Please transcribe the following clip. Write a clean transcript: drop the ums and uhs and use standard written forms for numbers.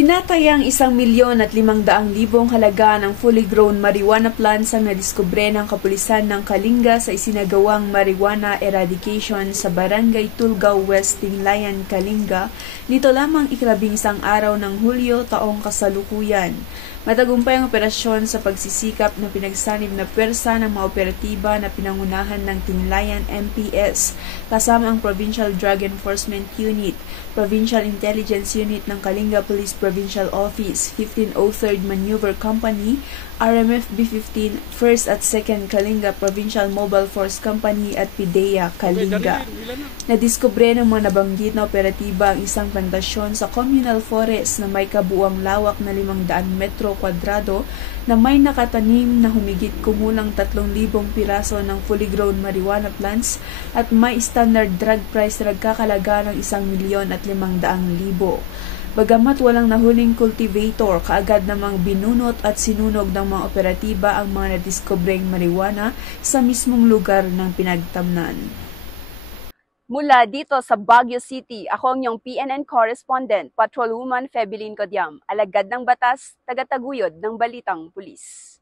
Tinatayang 1,500,000 halaga ng fully grown marijuana plants ang nadiskubre ng kapulisan ng Kalinga sa isinagawang marijuana eradication sa Barangay Tulgao West, Tinglayan, Kalinga nito lamang ika-11 araw ng Hulyo taong kasalukuyan. Matagumpay ang operasyon sa pagsisikap na pinagsanib na pwersa ng mga operatiba na pinangunahan ng Tinglayan MPS kasama ang Provincial Drug Enforcement Unit, Provincial Intelligence Unit ng Kalinga Police Provincial Office, 1503rd Maneuver Company, RMF B15, 1st at 2nd Kalinga Provincial Mobile Force Company at PIDEA Kalinga. Nadiskubre ng mga nabanggit na operatiba ang isang plantasyon sa communal forest na may kabuuang lawak na 500 metro kwadrado na may nakatanim na humigit kumulang 3,000 piraso ng fully grown marijuana plants at may standard drug price na nagkakalaga ng 1,500,000. Bagamat walang nahuling cultivator, kaagad namang binunot at sinunog ng mga operatiba ang mga nadiskubreng marijuana sa mismong lugar ng pinagtamnan. Mula dito sa Baguio City, ako ang iyong PNN correspondent, Patrolwoman Febelin Codiam, alagad ng batas, tagataguyod ng Balitang Pulis.